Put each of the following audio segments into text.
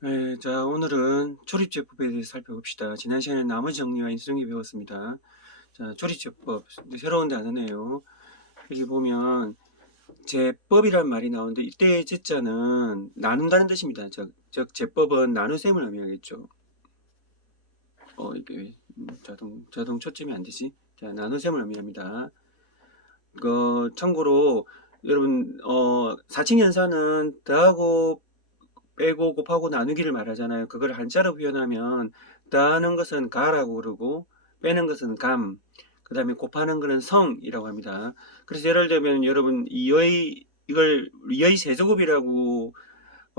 네, 자, 오늘은 조립제법에 대해서 살펴봅시다. 지난 시간에 나머지 정리와 인수정리 배웠습니다. 자, 조립제법. 새로운 단어네요. 여기 보면, 제법이란 말이 나오는데, 이때의 제자는 나눈다는 뜻입니다. 즉, 제법은 나눗셈을 의미하겠죠. 이게 자동 초점이 안 되지? 자, 나눗셈을 의미합니다. 참고로, 여러분, 사칙연산은 더하고 빼고 곱하고 나누기를 말하잖아요. 그걸 한자로 표현하면 더하는 것은 가라고 그러고 빼는 것은 감, 그 다음에 곱하는 것은 성이라고 합니다. 그래서 예를 들면 여러분 이걸 이의 세제곱이라고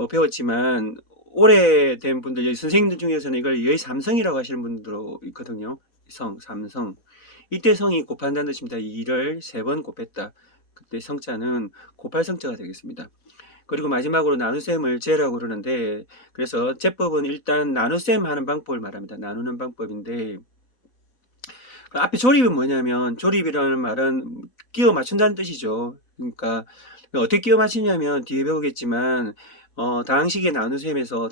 배웠지만 오래된 분들, 선생님들 중에서는 이걸 이의 삼성이라고 하시는 분들도 있거든요. 삼성. 이때 성이 곱한다는 뜻입니다. 2를 3번 곱했다. 그때 성자는 곱할 성자가 되겠습니다. 그리고 마지막으로 나눗셈을 재라고 그러는데, 그래서 제법은 일단 나눗셈 하는 방법을 말합니다. 나누는 방법인데, 그 앞에 조립은 뭐냐면, 조립이라는 말은 끼워 맞춘다는 뜻이죠. 그러니까 어떻게 끼워 맞추냐면 뒤에 배우겠지만, 다항식의 나눗셈에서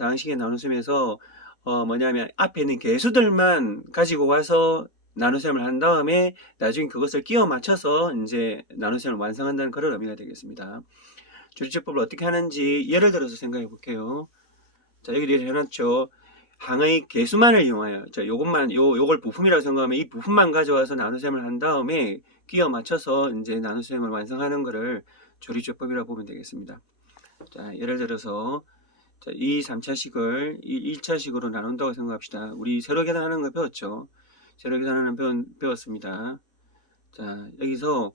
뭐냐면 앞에 있는 개수들만 가지고 와서 나눗셈을 한 다음에 나중에 그것을 끼워 맞춰서 이제 나눗셈을 완성한다는 그런 의미가 되겠습니다. 조리제법을 어떻게 하는지 예를 들어서 생각해 볼게요. 자, 여기 뒤에 해놨죠. 항의 개수만을 이용하여, 자, 요걸 부품이라고 생각하면 이 부품만 가져와서 나눗셈을 한 다음에 끼워 맞춰서 이제 나눗셈을 완성하는 것을 조리제법이라고 보면 되겠습니다. 자, 예를 들어서, 자, 이 3차식을 이 1차식으로 나눈다고 생각합시다. 우리 세로 계산하는 거 배웠죠? 세로 계산하는 배웠습니다. 자, 여기서,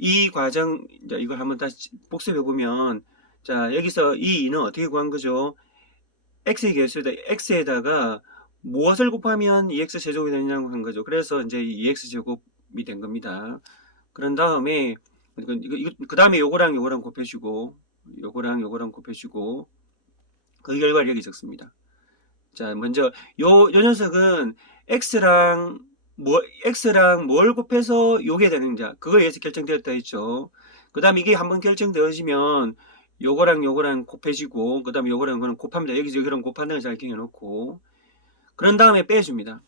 이 과정, 이걸 한번 다시 복습해 보면, 자, 여기서 이 2는 어떻게 구한 거죠? x의 개수에다, x에다가 무엇을 곱하면 2x 제곱이 되느냐고 한 거죠. 그래서 이제 2x 제곱이 된 겁니다. 그런 다음에, 그 다음에 요거랑 요거랑 곱해주고, 요거랑 곱해주고, 그 결과를 여기 적습니다. 자, 먼저, 요 녀석은 x랑 뭘 곱해서 요게 되는지, 그거에 의해서 결정되었다 했죠. 그 다음에 이게 한번 결정되어지면, 요거랑 곱해지고, 그 다음에 요거랑 곱합니다. 여기랑 곱한다는 걸 잘 기억해놓고, 그런 다음에 빼줍니다.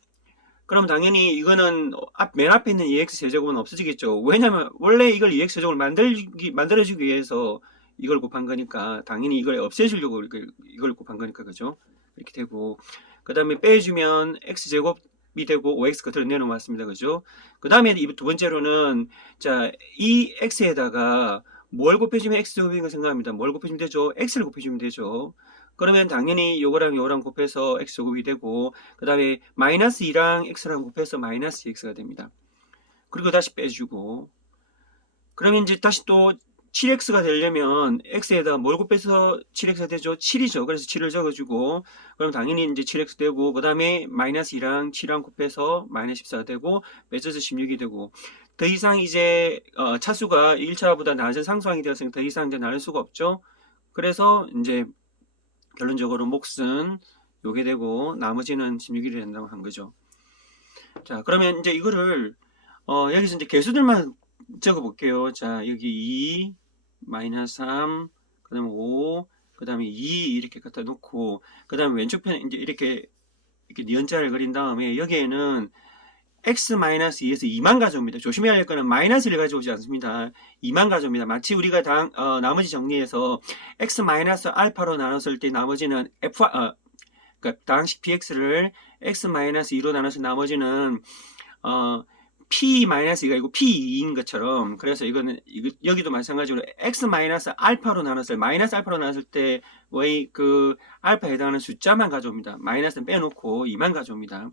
그럼 당연히 이거는 맨 앞에 있는 2x 제곱은 없어지겠죠. 왜냐면, 원래 이걸 2x 제곱을 만들어주기 위해서 이걸 곱한 거니까, 당연히 이걸 없애주려고 이걸 곱한 거니까, 그죠? 이렇게 되고, 그 다음에 빼주면 x제곱이 되고 5x 그대로 내려놓았습니다. 그죠? 그 다음에 두 번째로는, 자, 이 x에다가 뭘 곱해주면 x제곱인 거 생각합니다. 뭘 곱해주면 되죠? x를 곱해주면 되죠. 그러면 당연히 요거랑 곱해서 x제곱이 되고, 그 다음에 마이너스 2랑 x랑 곱해서 마이너스 2x가 됩니다. 그리고 다시 빼주고, 그러면 이제 다시 또 7x가 되려면 x에다 뭘 곱해서 7x가 되죠? 7이죠. 그래서 7을 적어주고, 그럼 당연히 이제 7x 되고, 그 다음에 마이너스 2랑 7랑 곱해서 마이너스 14가 되고, 빼져서 16이 되고, 더 이상 이제 차수가 1차보다 낮은 상수항이 되었으니까 더 이상 이제 나눌 수가 없죠. 그래서 이제 결론적으로 몫은 요게 되고 나머지는 16일이 된다고 한 거죠. 자, 그러면 이제 이거를 여기서 이제 개수들만 적어 볼게요. 자, 여기 2, 마이너스 3, 그 다음에 5, 그 다음에 2 이렇게 갖다 놓고, 그 다음에 왼쪽 편에 이제 이렇게 니은자를 그린 다음에 여기에는 x-2에서 2만 가져옵니다. 조심해야 할 거는 마이너스를 가져오지 않습니다. 2만 가져옵니다. 마치 우리가 나머지 정리해서 x-알파로 나눴을 때 나머지는 그러니까 다항식 bx를 x-2로 나눠서 나머지는 p-2가 아니고 p2인 것처럼, 그래서 여기도 마찬가지로 x-알파로 나눴을 마이너스 알파로 나눴을 때의 그 알파에 해당하는 숫자만 가져옵니다. 마이너스는 빼놓고 2만 가져옵니다.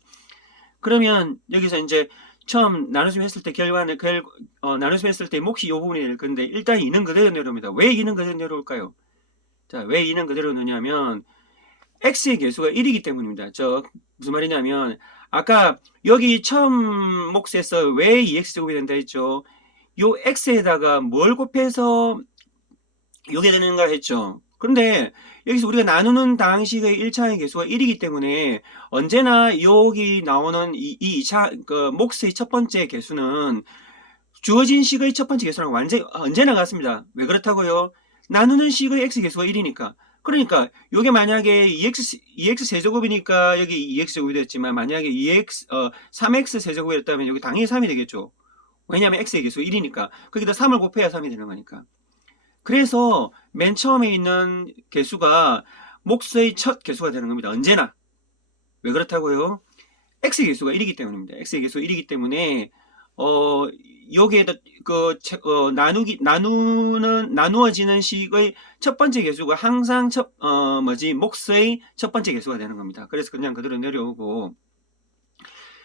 그러면 여기서 이제 처음 나눗셈 했을 때 나눗셈 했을 때 몫이 이 부분이 될 건데, 일단 2는 그대로 내려옵니다. 왜 2는 그대로 내려올까요? 자, 왜 2는 그대로 넣냐면 x의 개수가 1이기 때문입니다. 무슨 말이냐면, 아까 여기 처음 몫에서 왜 2x제곱이 된다 했죠? 요 x에다가 뭘 곱해서 요게 되는가 했죠? 그런데 여기서 우리가 나누는 다항식의 1차의 개수가 1이기 때문에 언제나 여기 나오는 이 2차 몫의 첫 번째 개수는 주어진 식의 첫 번째 개수랑 언제나 같습니다. 왜 그렇다고요? 나누는 식의 x 개수가 1이니까. 그러니까 요게 만약에 EX 세제곱이니까 여기 EX 제곱이 됐지만 만약에 3X 세제곱이었다면 여기 당연히 3이 되겠죠. 왜냐하면 X의 개수 1이니까 거기다 3을 곱해야 3이 되는 거니까. 그래서 맨 처음에 있는 개수가 몫의 첫 개수가 되는 겁니다. 언제나. 왜 그렇다고요? X의 개수가 1이기 때문입니다. X의 개수 1이기 때문에 여기에다 나누어지는 식의 첫 번째 개수가 항상 몫의 첫 번째 개수가 되는 겁니다. 그래서 그냥 그대로 내려오고,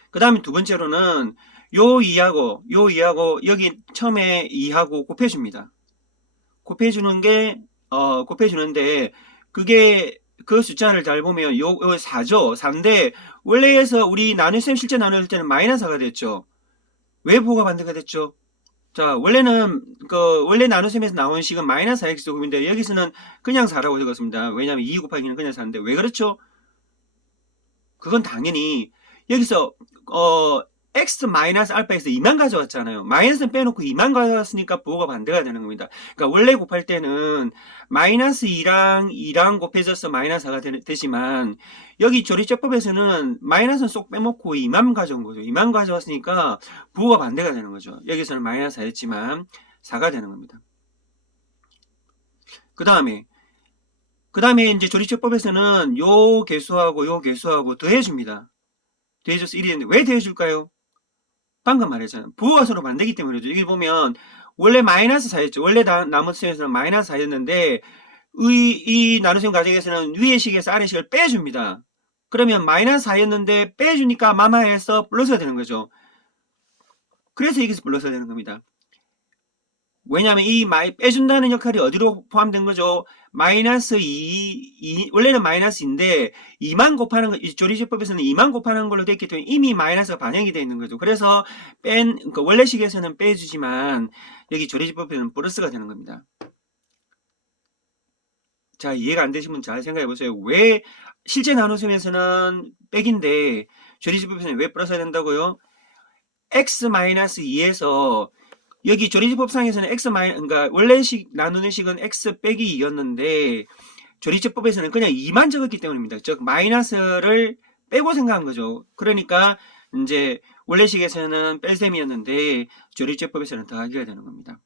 그 다음에 두 번째로는 요 2하고 여기 처음에 2하고 곱해줍니다. 곱해주는데 그게 그 숫자를 잘 보면 요 4죠. 4인데 원래에서 우리 나눗셈 실제 나눌 때는 마이너스 4가 됐죠. 왜 부호가 반대가 됐죠? 자, 원래는 원래 나눗셈에서 나온 식은 마이너스 4x 제곱인데 여기서는 그냥 4라고 적었습니다. 왜냐하면 2 곱하기는 그냥 4인데 왜 그렇죠? 그건 당연히 여기서 x 마이너스 알파에서 2만 가져왔잖아요. 마이너스는 빼놓고 2만 가져왔으니까 부호가 반대가 되는 겁니다. 그러니까 원래 곱할 때는 마이너스 2랑 곱해져서 마이너스 4가 되지만 여기 조리제법에서는 마이너스는 쏙 빼먹고 2만 가져온 거죠. 2만 가져왔으니까 부호가 반대가 되는 거죠. 여기서는 마이너스 4였지만 4가 되는 겁니다. 그 다음에 이제 조리제법에서는 요 개수하고 더해줍니다. 더해줘서 1이 되는데 왜 더해줄까요? 방금 말했잖아요. 부호가 서로 반대기 때문이죠. 여기 보면 원래 마이너스 4였죠. 원래 나눗셈에서는 마이너스 4였는데 이 나눗셈 과정에서는 위의 식에서 아래 식을 빼줍니다. 그러면 마이너스 4였는데 빼주니까 마마에서 플러스가 되는 거죠. 그래서 여기서 플러스가 되는 겁니다. 왜냐하면 이 빼준다는 역할이 어디로 포함된 거죠? 마이너스 2, 원래는 마이너스인데 2만 곱하는 거, 조리제법에서는 2만 곱하는 걸로 됐기 때문에 이미 마이너스가 반영이 되어 있는 거죠. 그래서 원래식에서는 빼주지만 여기 조리제법에서는 플러스가 되는 겁니다. 자, 이해가 안 되시면 잘 생각해 보세요. 왜 실제 나눗셈에서는 백인데 조리제법에서는 왜 플러스가 된다고요? x-2에서 여기 조리제법상에서는 그러니까 원래식 나누는 식은 x 빼기 2였는데 조리제법에서는 그냥 2만 적었기 때문입니다. 즉 마이너스를 빼고 생각한 거죠. 그러니까 이제 원래식에서는 뺄셈이었는데 조리제법에서는 더하기가 되는 겁니다.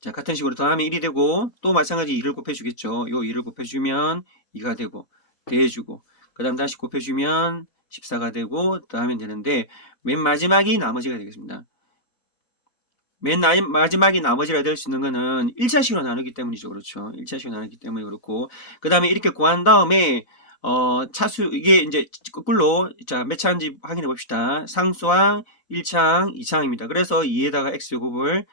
자, 같은 식으로 더하면 1이 되고 또 마찬가지 2를 곱해주겠죠. 요 2를 곱해주면 2가 되고 더해주고 그 다음 다시 곱해주면 14가 되고 더하면 되는데 맨 마지막이 나머지가 되겠습니다. 맨 마지막이 나머지라 될 수 있는 거는 1차식으로 나누기 때문이죠. 그렇죠. 1차식으로 나누기 때문에 그렇고 그 다음에 이렇게 구한 다음에 차수 이게 이제 거꾸로 자 몇 차인지 확인해 봅시다. 상수항 1차항 2차항입니다. 그래서 2에다가 x제곱을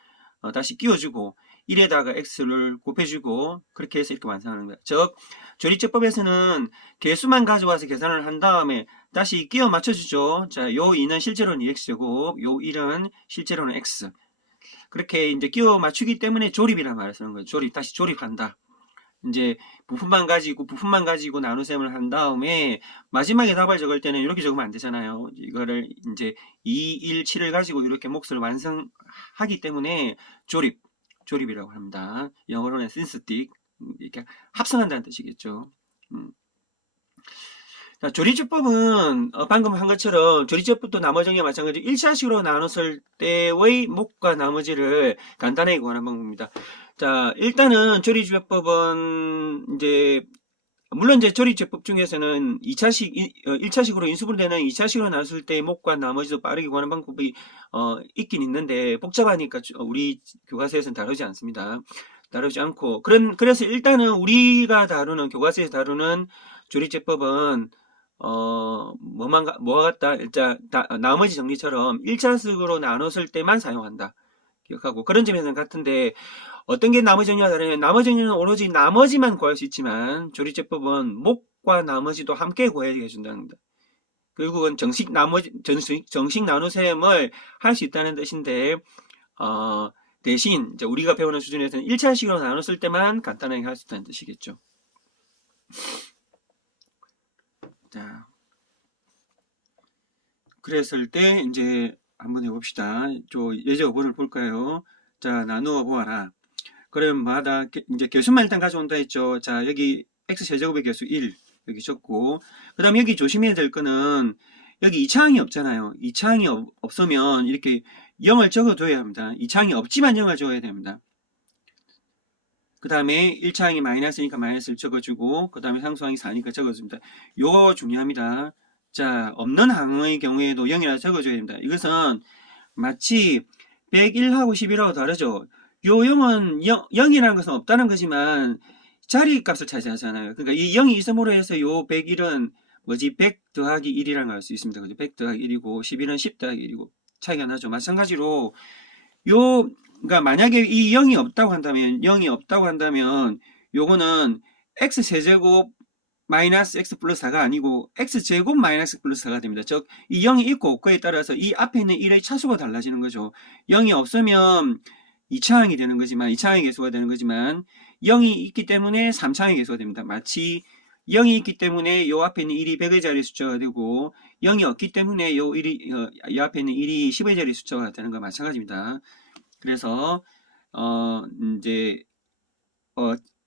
다시 끼워주고 1에다가 x를 곱해주고 그렇게 해서 이렇게 완성하는 거예요. 즉 조리제법에서는 개수만 가져와서 계산을 한 다음에 다시 끼워 맞춰주죠. 자, 요 2는 실제로는 2x제곱, 요 1은 실제로는 x. 그렇게 이제 끼워 맞추기 때문에 조립이란 말을 쓰는 거예요. 다시 조립한다. 이제 부품만 가지고 나눗셈을 한 다음에 마지막에 답을 적을 때는 이렇게 적으면 안 되잖아요. 이거를 이제 2, 1, 7을 가지고 이렇게 몫을 완성하기 때문에 조립이라고 합니다. 영어로는 synthetic, 이렇게 합성한다는 뜻이겠죠. 자, 조리제법은 방금 한 것처럼 조리제법도 나머지와 마찬가지로 1차식으로 나눴을 때의 몫과 나머지를 간단하게 구하는 방법입니다. 자, 일단은 조리제법은 이제 물론 이제 조리제법 중에서는 1차식으로 인수분해되는 2차식으로 나눴을 때의 몫과 나머지도 빠르게 구하는 방법이 있긴 있는데 복잡하니까 우리 교과서에서는 다루지 않습니다. 다루지 않고 그래서 일단은 우리가 다루는 교과서에서 다루는 조리제법은 뭐와 같다? 일단 나머지 정리처럼 1차식으로 나눴을 때만 사용한다. 기억하고 그런 점에서는 같은데 어떤 게 나머지 정리와 다르냐면 나머지 정리는 오로지 나머지만 구할 수 있지만 조리제법은 몫과 나머지도 함께 구하게 해준다는 겁니다. 결국은 정식 나눗셈을 할 수 있다는 뜻인데 대신 이제 우리가 배우는 수준에서는 1차식으로 나눴을 때만 간단하게 할 수 있다는 뜻이겠죠. 자, 그랬을 때 이제 한번 해봅시다. 예제 5번을 볼까요? 자, 나누어 보아라. 그러면 마다 이제 개수만 일단 가져온다 했죠. 자, 여기 x 세제곱의 개수 1 여기 적고, 그 다음에 여기 조심해야 될 거는 여기 2차항이 없잖아요. 2차항이 없으면 이렇게 0을 적어둬야 합니다. 2차항이 없지만 0을 적어야 됩니다. 그 다음에 1차항이 마이너스니까 마이너스를 적어주고, 그 다음에 상수항이 4니까 적어줍니다. 요거 중요합니다. 자, 없는 항의 경우에도 0이라 적어줘야 됩니다. 이것은 마치 101하고 11하고 다르죠. 요 0은 0이라는 것은 없다는 거지만 자리 값을 차지하잖아요. 그러니까 이 0이 있음으로 해서 요 101은 뭐지? 100 더하기 1이라는 걸 알 수 있습니다. 그죠? 100 더하기 1이고 11은 10 더하기 1이고 차이가 나죠. 마찬가지로 그러니까 만약에 이 0이 없다고 한다면 요거는 x 세제곱 마이너스 x 플러스 4가 아니고 x 제곱 마이너스 x 플러스 4가 됩니다. 즉 이 0이 있고 없고에 따라서 이 앞에 있는 1의 차수가 달라지는 거죠. 0이 없으면 2차항이 되는 거지만 2차항의 개수가 되는 거지만 0이 있기 때문에 3차항의 개수가 됩니다. 마치 0이 있기 때문에 요 앞에 있는 1이 100의 자리 숫자가 되고 0이 없기 때문에 이 앞에 있는 1이 10의 자리 숫자가 되는 것과 마찬가지입니다. 그래서 이제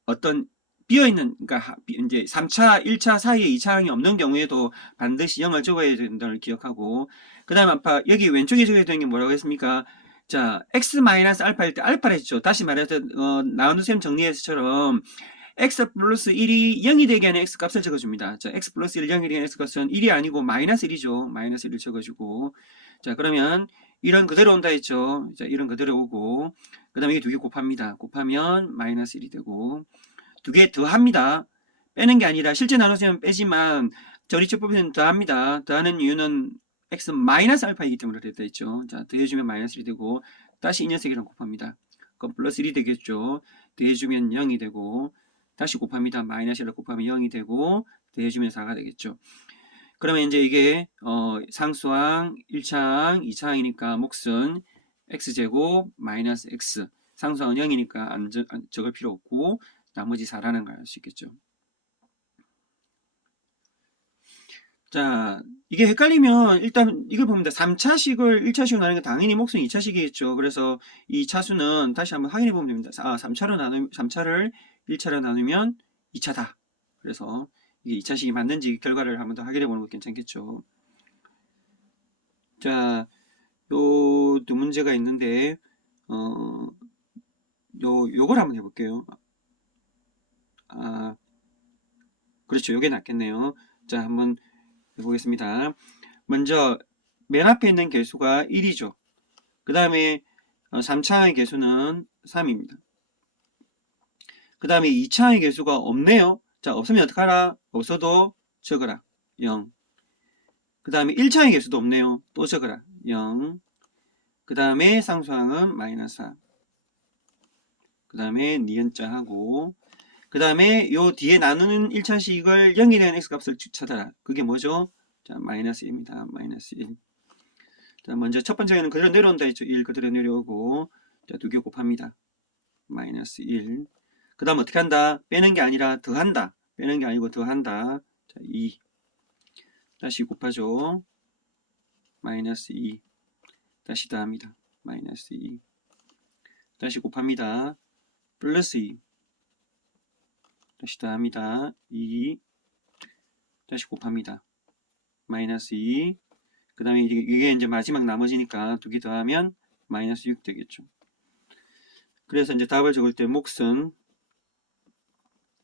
어떤 비어있는, 그러니까 이제 3차, 1차 사이에 2차항이 없는 경우에도 반드시 0을 적어야 된다는 걸 기억하고, 그 다음 아까 여기 왼쪽에 적어야 되는 게 뭐라고 했습니까? 자, x-알파일 때 알파를 했죠. 다시 말해서 나운쌤 정리해서처럼 x 플러스 1이 0이 되게 하는 x 값을 적어줍니다. 자, x 플러스 1이 0이 되게 하는 x 값은 1이 아니고 마이너스 1이죠. 마이너스 1을 적어주고, 자, 그러면 1은 그대로 온다 했죠. 자, 1은 그대로 오고, 그 다음에 이게 두 개 곱합니다. 곱하면 마이너스 1이 되고, 두 개 더합니다. 빼는 게 아니라 실제 나누면 빼지만 저리체법에는 더합니다. 더하는 이유는 x 마이너스 알파이기 때문에 그랬다 했죠. 자, 더해주면 마이너스 1이 되고 다시 이 녀석이랑 곱합니다. 그럼 플러스 1이 되겠죠. 더해주면 0이 되고 다시 곱합니다. 마이너스 1을 곱하면 0이 되고 더해주면 4가 되겠죠. 그러면 이제 이게 상수항 1차항 2차항이니까 몫은 x제곱 마이너스 x, 상수항은 0이니까 안 적을 필요 없고 나머지 4라는 걸 알 수 있겠죠. 자, 이게 헷갈리면 일단 이걸 보면 3차식을 1차식으로 나누는 게 당연히 몫은 2차식이겠죠. 그래서 이 차수는 다시 한번 확인해 보면 됩니다. 3차를 1차로 나누면 2차다. 그래서 이게 2차식이 맞는지 결과를 한번 더 확인해 보는 거 괜찮겠죠. 자, 요 두 문제가 있는데 요걸 한번 해볼게요. 그렇죠. 요게 낫겠네요. 자, 한번 해보겠습니다. 먼저 맨 앞에 있는 개수가 1이죠. 그 다음에 3차항의 개수는 3입니다. 그 다음에 2차항의 개수가 없네요. 자, 없으면 어떡하라? 없어도 적어라. 0. 그 다음에 1차항의 개수도 없네요. 또 적어라. 0. 그 다음에 상수항은 마이너스 4. 그 다음에 니은자 하고, 그 다음에 요 뒤에 나누는 1차식을 0이 되는 x값을 찾아라. 그게 뭐죠? 자, 마이너스 1입니다. 마이너스 1. 자, 먼저 첫 번째는 그대로 내려온다 했죠. 1 그대로 내려오고, 자, 두 개 곱합니다. 마이너스 1. 그 다음 어떻게 한다? 빼는 게 아니라 더한다. 빼는 게 아니고 더한다. 자, 2. 다시 곱하죠. 마이너스 2. 다시 더합니다. 마이너스 2. 다시 곱합니다. 플러스 2. 다시 더합니다. 2. 다시 곱합니다. 마이너스 2. 그 다음에 이게 이제 마지막 나머지니까 두 개 더하면 마이너스 6 되겠죠. 그래서 이제 답을 적을 때 몫은,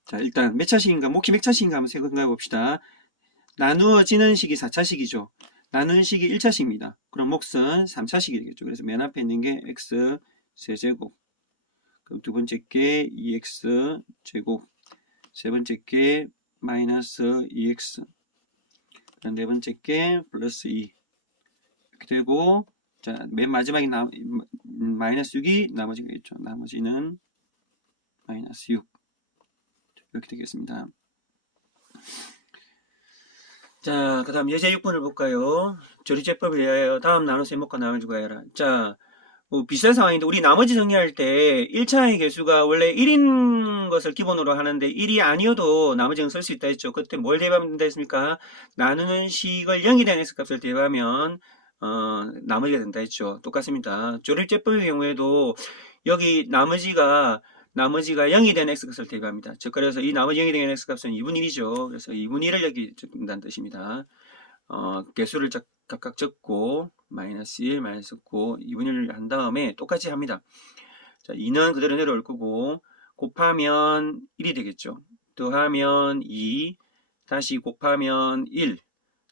자, 일단 몇 차식인가, 몫이 몇 차식인가 한번 생각해 봅시다. 나누어지는 식이 4차식이죠. 나누는 식이 1차식입니다. 그럼 몫은 3차식이 되겠죠. 그래서 맨 앞에 있는 게 x 세제곱. 그럼 두 번째 게 2x 제곱. 세 번째 게 마이너스 2x. 그럼 네 번째 게 플러스 2. 이렇게 되고, 자, 맨 마지막에 마이너스 6이 나머지겠죠. 나머지는 마이너스 6. 이렇게 되겠습니다. 자, 그 다음 예제 6번을 볼까요? 조리제법에 의하여 다음 나눠서 해먹고 나눠주고 해라. 자, 뭐 비슷한 상황인데 우리 나머지 정리할 때 1차의 개수가 원래 1인 것을 기본으로 하는데 1이 아니어도 나머지는 쓸 수 있다 했죠. 그때 뭘 대입하면 된다 했습니까? 나누는 식을 0이 되는 x값을 대입하면 나머지가 된다 했죠. 똑같습니다. 조립제법의 경우에도 여기 나머지가 나머지가 0이 된 x값을 대입합니다. 즉 그래서 이 나머지 0이 된 x값은 2분의 1이죠. 그래서 2분의 1을 여기 적는다는 뜻입니다. 개수를 각각 적고 마이너스 1, 마이너스 9, 2분의 1을 한 다음에 똑같이 합니다. 자, 2는 그대로 내려올 거고 곱하면 1이 되겠죠. 더하면 2, 다시 곱하면 1,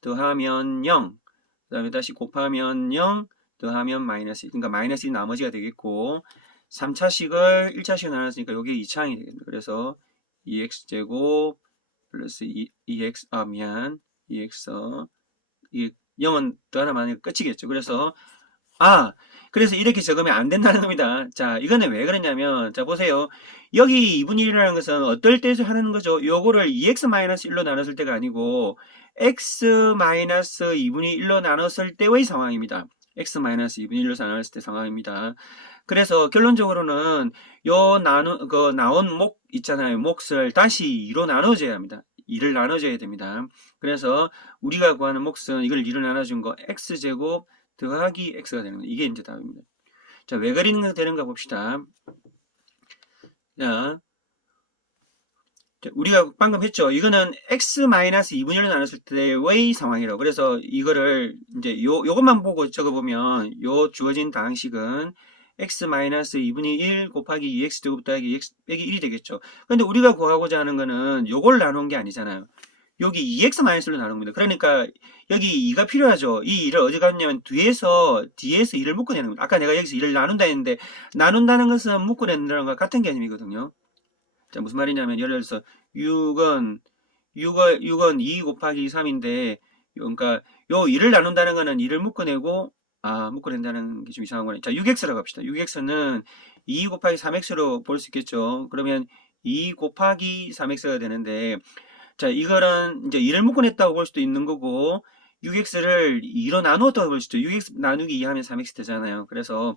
더하면 0, 그 다음에 다시 곱하면 0, 더하면 마이너스 1, 그러니까 마이너스 1 나머지가 되겠고 3차식을 1차식으로 나눴으니까 이게 2차항이 되겠네요. 그래서 2x제곱 플러스 2x, 0은 더하나만 하니까 끝이겠죠. 그래서 그래서 이렇게 적으면 안 된다는 겁니다. 자, 이거는 왜 그러냐면, 자, 보세요. 여기 2분의 1이라는 것은 어떨 때 하는 거죠? 요거를 2x-1로 나눴을 때가 아니고, x-2분의 1로 나눴을 때의 상황입니다. x-2분의 1로 나눴을 때 상황입니다. 그래서 결론적으로는 나온 목 있잖아요. 몫을 다시 2로 나눠줘야 합니다. 2를 나눠줘야 됩니다. 그래서 우리가 구하는 몫은 이걸 2로 나눠준 거, x제곱 더하기 x가 되는 거예요. 이게 이제 답입니다. 자, 왜 그리는 되는가 봅시다. 자, 우리가 방금 했죠. 이거는 x-2분의 1로 나눴을 때의 상황이라고. 그래서 이거를 이제 요것만 보고 적어보면 요 주어진 다항식은 x-2분의 1 곱하기 2x제곱 더하기 x 빼기 1이 되겠죠. 근데 우리가 구하고자 하는 거는 요걸 나눈 게 아니잖아요. 여기 2x-로 나눈 겁니다. 그러니까 여기 2가 필요하죠. 이 2를 어디 갔냐면 뒤에서 2를 묶어내는 겁니다. 아까 내가 여기서 2를 나눈다 했는데 나눈다는 것은 묶어낸다는 것과 같은 개념이거든요. 자, 무슨 말이냐면 예를 들어서 6은 2 곱하기 3인데 그러니까 요 2를 나눈다는 거는 2를 묶어내고 묶어낸다는 게 좀 이상한 거네. 자, 6x라고 합시다. 6x는 2 곱하기 3x로 볼 수 있겠죠. 그러면 2 곱하기 3x가 되는데 자, 이거는 이제 2를 묶어냈다고 볼 수도 있는 거고 6x를 2로 나누었다고 볼 수도 있죠. 6x 나누기 2 하면 3x 되잖아요. 그래서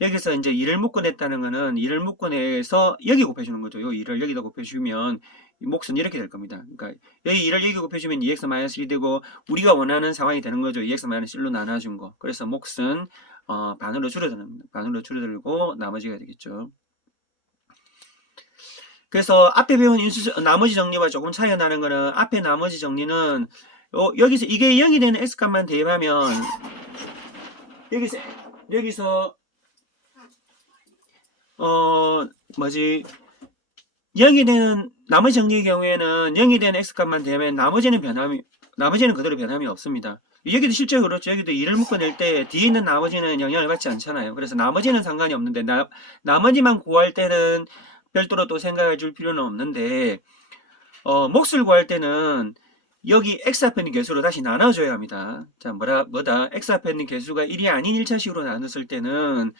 여기서 이제 2를 묶어냈다는 거는 2를 묶어내서 여기 곱해주는 거죠. 요 2를 여기다 곱해주면 몫은 이렇게 될 겁니다. 그러니까 여기 2를 여기 곱해주면 2x-1이 되고 우리가 원하는 상황이 되는 거죠. 2x-1로 나눠준 거. 그래서 몫은 반으로 줄어듭니다. 반으로 줄어들고 나머지가 되겠죠. 그래서 앞에 배운 나머지 정리와 조금 차이가 나는 거는 앞에 나머지 정리는 여기서 이게 0이 되는 x값만 대입하면 여기서 0이 되는 나머지 정리의 경우에는 0이 되는 x값만 되면 나머지는 그대로 변함이 없습니다. 여기도 실제로 그렇죠. 여기도 2를 묶어낼 때 뒤에 있는 나머지는 영향을 받지 않잖아요. 그래서 나머지는 상관이 없는데 나머지만 구할 때는 별도로 또 생각해 줄 필요는 없는데 몫을 구할 때는 여기 x 앞에 있는 개수로 다시 나눠줘야 합니다. 자, 뭐다? x 앞에 있는 개수가 1이 아닌 1차식으로 나눴을 때는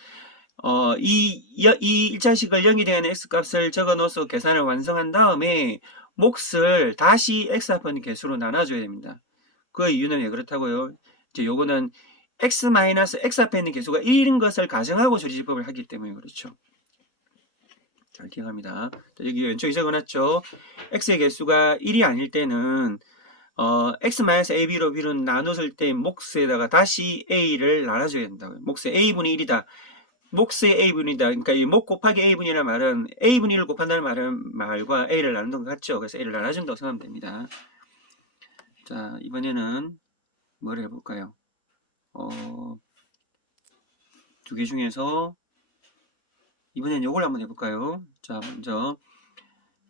이 1차식을 0이 되는 x값을 적어 넣어서 계산을 완성한 다음에 몫을 다시 x 앞에 있는 개수로 나눠줘야 됩니다. 그 이유는 왜 그렇다고요? 이제 요거는 x 앞에 있는 개수가 1인 것을 가정하고 조리집법을 하기 때문에 그렇죠. 잘 기억합니다. 여기 왼쪽에 적어놨죠. x의 개수가 1이 아닐 때는 x-ab로 b로 나눴을 때 몫에다가 다시 a를 나눠줘야 된다고요. 몫의 a분의 1이다. 몫의 a분이다. 그러니까 이 몫 곱하기 a분이라는 말은 a분의 1을 곱한다는 말과 a를 나눈 것 같죠. 그래서 a를 나눠준다고 생각하면 됩니다. 자, 이번에는 뭘 해볼까요? 두 개 중에서 이번엔 요걸 한번 해볼까요? 자, 먼저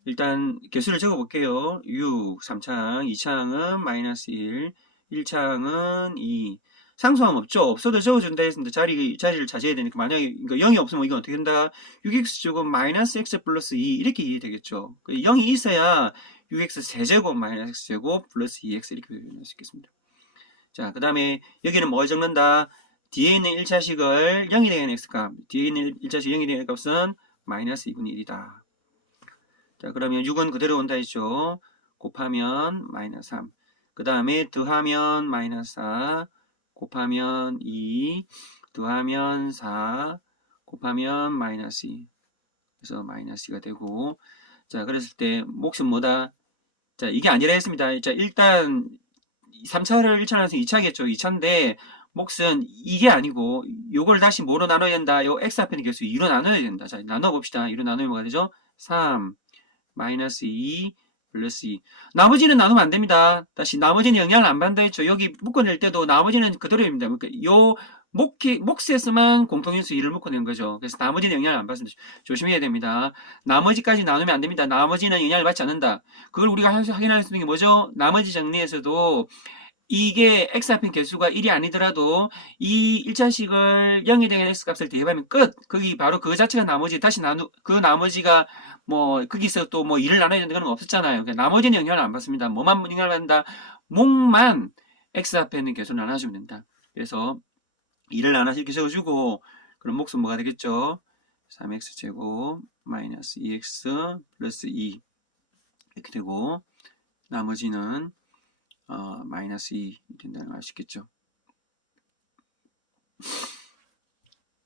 일단 개수를 적어볼게요. 6, 3차항, 2차항은 마이너스 1, 1차항은 2. 상수함 없죠? 없어도 적어준다 했습니다. 자리를 차지해야 되니까 만약에 0이 없으면 이건 어떻게 된다? 6x 제곱 마이너스 x 플러스 2 이렇게 이해되겠죠? 0이 있어야 6x 세제곱 마이너스 x제곱 플러스 2x 이렇게 표현할 수 있겠습니다. 자, 그 다음에 여기는 뭘 적는다? 뒤에 있는 1차식을 0이 되는 x값, 뒤에 있는 1차식 0이 되는 값은 마이너스 2분의 1이다. 자, 그러면 6은 그대로 온다 했죠. 곱하면 마이너스 3. 그 다음에 더하면 마이너스 4. 곱하면 2. 더하면 4. 곱하면 마이너스 2. 그래서 마이너스 2가 되고. 자, 그랬을 때 몫은 뭐다? 자, 이게 아니라 했습니다. 자, 일단 3차를 1차 나눠서 2차겠죠. 2차인데 몫은 이게 아니고 요걸 다시 뭐로 나눠야 된다? 요 x 앞에 있는 개수 2로 나눠야 된다. 자, 나눠봅시다. 2로 나누면 뭐가 되죠? 3 마이너스 2 플러스 2. 나머지는 나누면 안 됩니다. 다시 나머지는 영향을 안 받는다 했죠. 여기 묶어낼 때도 나머지는 그대로입니다. 그러니까 요 몫에서만 공통인수 2를 묶어낸 거죠. 그래서 나머지는 영향을 안 받습니다. 조심해야 됩니다. 나머지까지 나누면 안 됩니다. 나머지는 영향을 받지 않는다. 그걸 우리가 확인할 수 있는 게 뭐죠? 나머지 정리에서도 이게 x 앞인 개수가 1이 아니더라도 이 1차식을 0이 되는 x 값을 대입하면 끝. 거기 바로 그 자체가 나머지 다시 그 나머지가 뭐 거기서 또 뭐 2를 나눠야 되는 건 없었잖아요. 그러니까 나머지는 영향을 안 받습니다. 뭐만 영향을 받는다? 몫만 x 앞에 있는 개수를 나눠주면 된다. 그래서 2를 나눠서 이렇게 적어주고 그럼 몫은 뭐가 되겠죠? 3x 제곱 마이너스 2x 플러스 2 이렇게 되고 나머지는 마이너스 2 된다는 걸 알 수 있겠죠.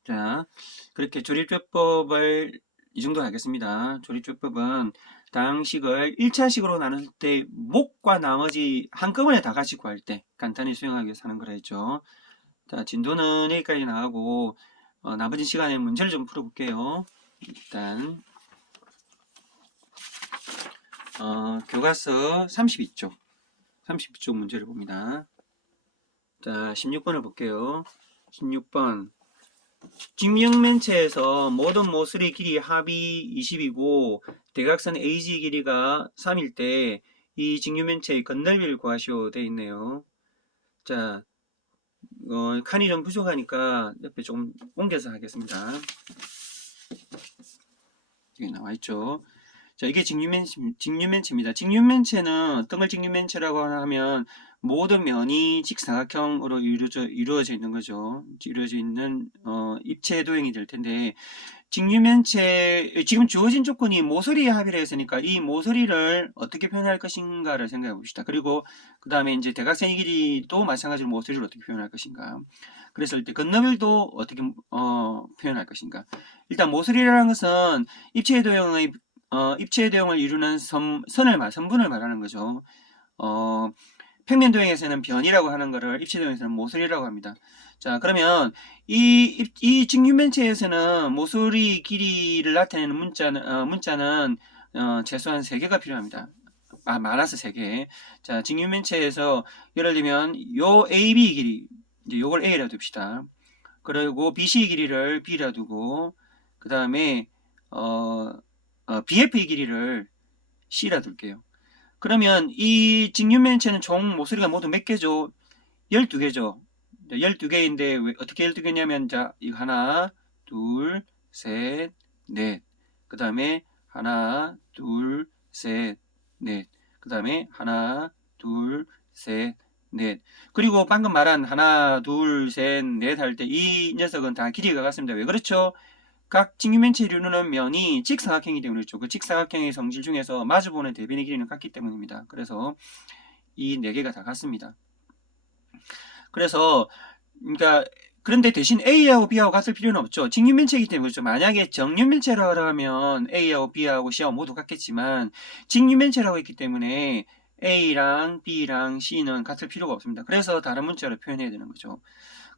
자, 그렇게 조립조법을 이 정도 하겠습니다. 조립조법은 다항식을 1차식으로 나눌 때 몫과 나머지 한꺼번에 다 같이 구할 때 간단히 수행하기 위해서 하는 거라 했죠. 자, 진도는 여기까지 나가고 나머지 시간에 문제를 좀 풀어볼게요. 일단 교과서 32쪽 32쪽 문제를 봅니다. 자, 16번을 볼게요. 16번 직육면체에서 모든 모서리 길이 합이 20이고 대각선 AG 길이가 3일 때 이 직육면체의 건널비를 구하시오 되어 있네요. 자, 칸이 좀 부족하니까 옆에 조금 옮겨서 하겠습니다. 여기 나와 있죠. 자, 이게 직육면체입니다. 직육면체는 어떤 걸 직육면체라고 하면 모든 면이 직사각형으로 이루어져 있는 거죠. 이루어져 있는 입체 도형이 될 텐데 직육면체 지금 주어진 조건이 모서리의 합이라 했으니까 이 모서리를 어떻게 표현할 것인가를 생각해 봅시다. 그리고 그 다음에 이제 대각선의 길이도 마찬가지로 모서리를 어떻게 표현할 것인가. 그랬을 때 건너별도 어떻게 표현할 것인가. 일단 모서리라는 것은 입체 도형의 입체 도형을 이루는 선분을 말하는 거죠. 평면 도형에서는 변이라고 하는 것을 입체 도형에서는 모서리라고 합니다. 자, 그러면 이 직육면체에서는 모서리 길이를 나타내는 문자는 최소한 3개가 필요합니다. 많아서 3개. 자, 직육면체에서 예를 들면 요 AB 길이 이제 요걸 A라 둡시다. 그리고 BC 길이를 B라 두고 그 다음에 BF의 길이를 C라 둘게요. 그러면 이 직육면체는 총 모서리가 모두 몇 개죠? 12개죠. 12개인데 어떻게 12개냐면 자, 이거 하나, 둘, 셋, 넷. 그 다음에 하나, 둘, 셋, 넷. 그 다음에 하나, 둘, 셋, 넷. 그리고 방금 말한 하나, 둘, 셋, 넷 할 때 이 녀석은 다 길이가 같습니다. 왜 그렇죠? 각 직육면체를 이루는 면이 직사각형이기 때문에 그렇죠. 그 직사각형의 성질 중에서 마주보는 대변의 길이는 같기 때문입니다. 그래서 이 4개가 다 같습니다. 그래서 그러니까 그런데 대신 A하고 B하고 같을 필요는 없죠. 직육면체이기 때문에 그렇죠. 만약에 정육면체라고 하면 A하고 B하고 C하고 모두 같겠지만 직육면체라고 했기 때문에 A랑 B랑 C는 같을 필요가 없습니다. 그래서 다른 문자로 표현해야 되는 거죠.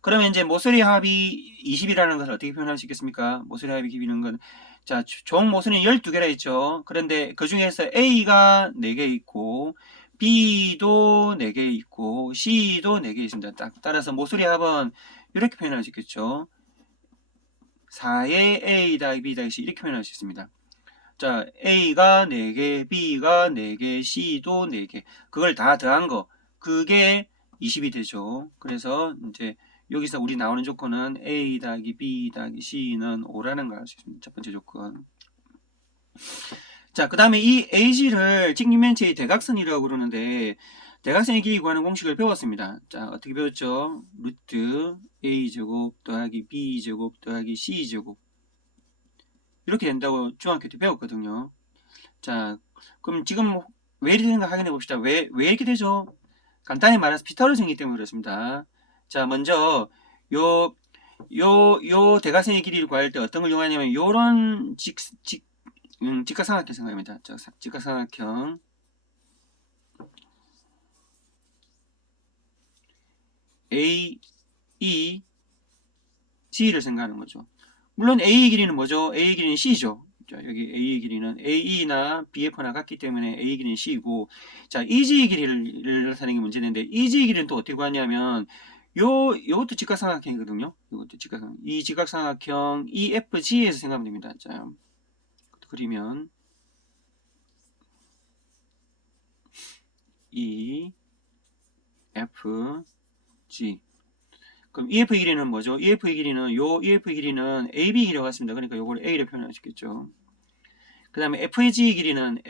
그러면 이제 모서리 합이 20이라는 것을 어떻게 표현할 수 있겠습니까? 모서리 합이 20이라는 건 자, 총 모서리는 12개라 했죠. 그런데 그 중에서 A가 4개 있고 B도 4개 있고 C도 4개 있습니다. 따라서 모서리 합은 이렇게 표현할 수 있겠죠. 4의 A 더하기 B 더하기 C 이렇게 표현할 수 있습니다. 자, A가 4개, B가 4개, C도 4개. 그걸 다 더한 거. 그게 20이 되죠. 그래서 이제 여기서 우리 나오는 조건은 A 더하기 B 더하기 C는 5라는 걸 알 수 있습니다. 첫 번째 조건. 자, 그 다음에 이 AG를 직육면체의 대각선이라고 그러는데 대각선의 길이 구하는 공식을 배웠습니다. 자, 어떻게 배웠죠? 루트 A제곱 더하기 B제곱 더하기 C제곱 이렇게 된다고 중학교 때 배웠거든요. 자, 그럼 지금 왜 이렇게 되는가 확인해 봅시다. 왜 이렇게 되죠? 간단히 말해서 피타고라스이기 때문에 그렇습니다. 자, 먼저 요 대각선의 길이를 구할 때 어떤 걸 이용하냐면 요런 직각삼각형 생각합니다. 자, 직각삼각형 A E, G를 생각하는 거죠. 물론 A의 길이는 뭐죠? A의 길이는 C죠. 자, 여기 A의 길이는 AE나 BF나 같기 때문에 A의 길이는 C이고, 자, EG의 길이를 나타내는 게 문제인데, EG의 길이는 또 어떻게 구하냐면, 요것도 직각삼각형이거든요. 요것도 직각삼각형. 이 직각삼각형 EFG에서 생각하면 됩니다. 자, 그리면, E, F, G. 그럼 EF의 길이는 뭐죠? EF의 길이는, EF의 길이는 AB 길이라고 했습니다. 그러니까 요걸 A로 표현할 수 있겠죠. 그 다음에 FG의 길이는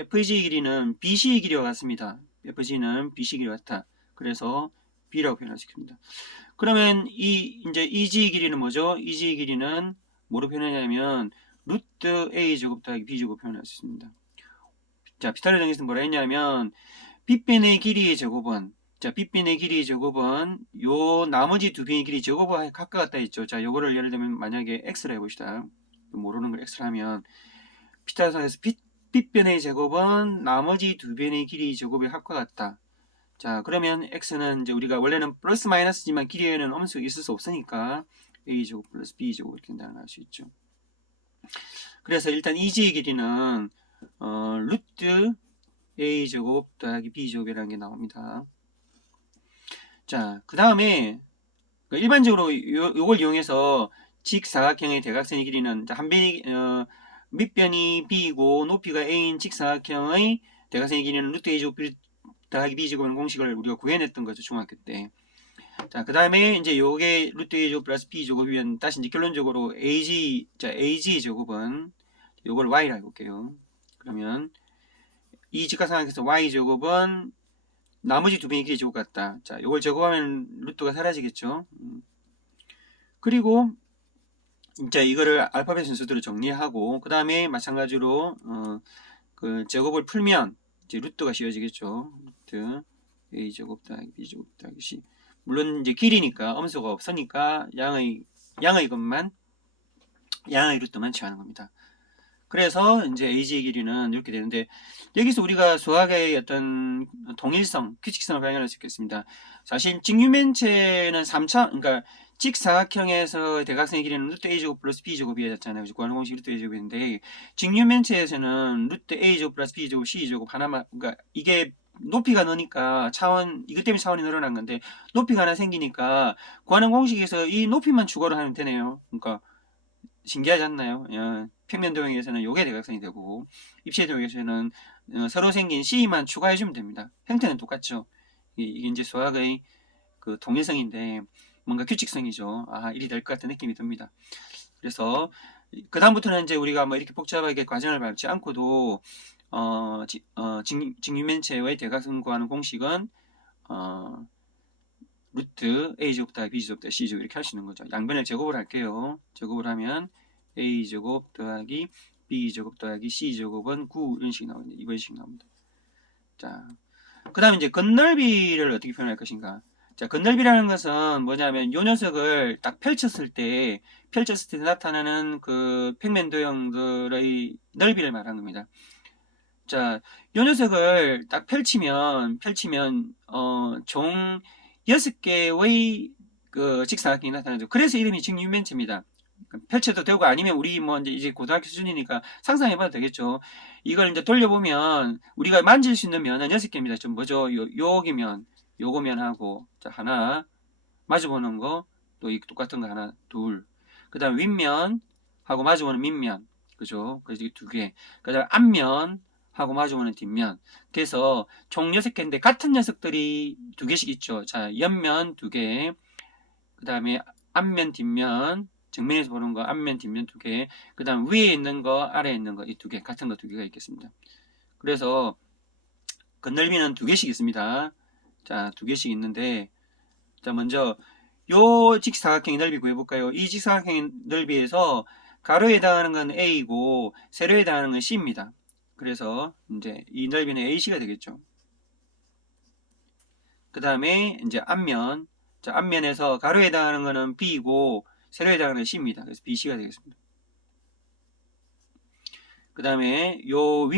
BC의 길이와 같습니다. FG는 BC 길이와 같다. 그래서 B라고 표현할 수 있습니다. 그러면 이제 EG의 길이는 뭐죠? EG의 길이는 뭐로 표현하냐면, 루트 A 제곱 더하기 B 제곱 표현할 수 있습니다. 자, 피타고라스 정리에서 뭐라 했냐면, 빗변의 길이의 제곱은, 자, 빗변의 길이의 제곱은 요 나머지 두 변의 길이 제곱과 가까웠다 했죠. 자, 요거를 예를 들면 만약에 X라 해봅시다. 모르는 걸 X라 하면, 피타고라스에서 빗변의 제곱은 나머지 두 변의 길이 제곱에 합과 같다. 자, 그러면 X는 이제 우리가 원래는 플러스 마이너스지만 길이에는 엄수가 있을 수 없으니까 A 제곱 플러스 B 제곱 이렇게 된다는 걸 알 수 있죠. 그래서 일단 EG의 길이는 루트 A 제곱 더하기 B 제곱이라는 게 나옵니다. 자, 그 다음에 일반적으로 요걸 이용해서 직사각형의 대각선의 길이는 한 변이 밑변이 B이고 높이가 A인 직사각형의 대각선의 길이는 루트 A 제곱 더하기 B 제곱이라는 공식을 우리가 구해냈던 거죠, 중학교 때. 자, 그 다음에 이제 요게 루트 A 제곱 플러스 B 제곱이면 다시 이제 결론적으로 AG 제곱은 요걸 Y라 해볼게요. 그러면 이 직각삼각형에서 Y 제곱은 나머지 두 변의 길이 제곱 같다. 자, 요걸 제곱하면 루트가 사라지겠죠. 그리고 이제 이거를 알파벳 순서대로 정리하고 그 다음에 마찬가지로 그 제곱을 풀면 이제 루트가 씌워지겠죠. 루트 A 제곱 더하기 B 제곱 더하기 C. 물론 이제 길이니까 엄수가 없으니까 양의 루트만 취하는 겁니다. 그래서 이제 AG의 길이는 이렇게 되는데 여기서 우리가 수학의 어떤 동일성, 규칙성을 발견할 수 있겠습니다. 사실 직육면체는 3차, 그러니까 직사각형에서 대각선의 길이는 루트 A제곱 플러스 B제곱이었잖아요. 구하는 공식 루트 A제곱인데 직육면체에서는 루트 A제곱 플러스 B제곱 C제곱 하나만, 그러니까 이게 높이가 느니까 이것 때문에 차원이 늘어난 건데 높이가 하나 생기니까 구하는 공식에서 이 높이만 추가로 하면 되네요. 그러니까 신기하지 않나요? 평면 도형에서는 요게 대각선이 되고 입체 도형에서는 새로 생긴 C만 추가해주면 됩니다. 형태는 똑같죠. 이게 이제 수학의 그 동일성인데 뭔가 규칙성이죠. 아, 일이 될 것 같은 느낌이 듭니다. 그래서 그 다음부터는 이제 우리가 뭐 이렇게 복잡하게 과정을 밟지 않고도 직육면체의 대각선 구하는 공식은 루트 A제곱 더하기 B제곱 더하기 C제곱 이렇게 할 수 있는 거죠. 양변을 제곱을 할게요. 제곱을 하면 A제곱 더하기 B제곱 더하기 C제곱은 9 이런 식이 나오는데 이번 식 나옵니다. 자, 그 다음에 이제 건널비를 어떻게 표현할 것인가. 자, 건널비라는 것은 뭐냐면 요 녀석을 딱 펼쳤을 때 나타나는 그 평면 도형들의 넓이를 말하는 겁니다. 자, 요 녀석을 딱 펼치면 총 6개의 그 직사각형이 나타나죠. 그래서 이름이 직육면체입니다. 펼쳐도 되고 아니면 우리 뭐 이제 고등학교 수준이니까 상상해봐도 되겠죠. 이걸 이제 돌려보면 우리가 만질 수 있는 면은 6개입니다. 좀 뭐죠? 여기 면, 요거 면하고 자, 하나 마주보는 거 또 이 똑같은 거 하나 둘. 그다음 윗면하고 마주보는 밑면, 그죠? 그래서 이 2개. 그다음 앞면 하고 마주보는 뒷면. 그래서 총 6개인데 같은 녀석들이 2개씩 있죠. 자, 옆면 2개. 그 다음에 앞면 뒷면, 정면에서 보는 거 앞면 뒷면 2개. 그 다음 위에 있는 거 아래에 있는 거 이 2개, 같은 거 2개가 있겠습니다. 그래서 건널비는 2개씩 있습니다. 자, 2개씩 있는데 자, 먼저 요 직사각형의 넓이 구해볼까요? 이 직사각형의 넓이에서 가로에 해당하는 건 A이고 세로에 해당하는 건 C입니다. 그래서 이제 이 넓이는 AC가 되겠죠. 그 다음에 이제 앞면, 자, 앞면에서 가로에 해당하는 거는 B이고 세로에 해당하는 건 C입니다. 그래서 BC가 되겠습니다. 그 다음에 요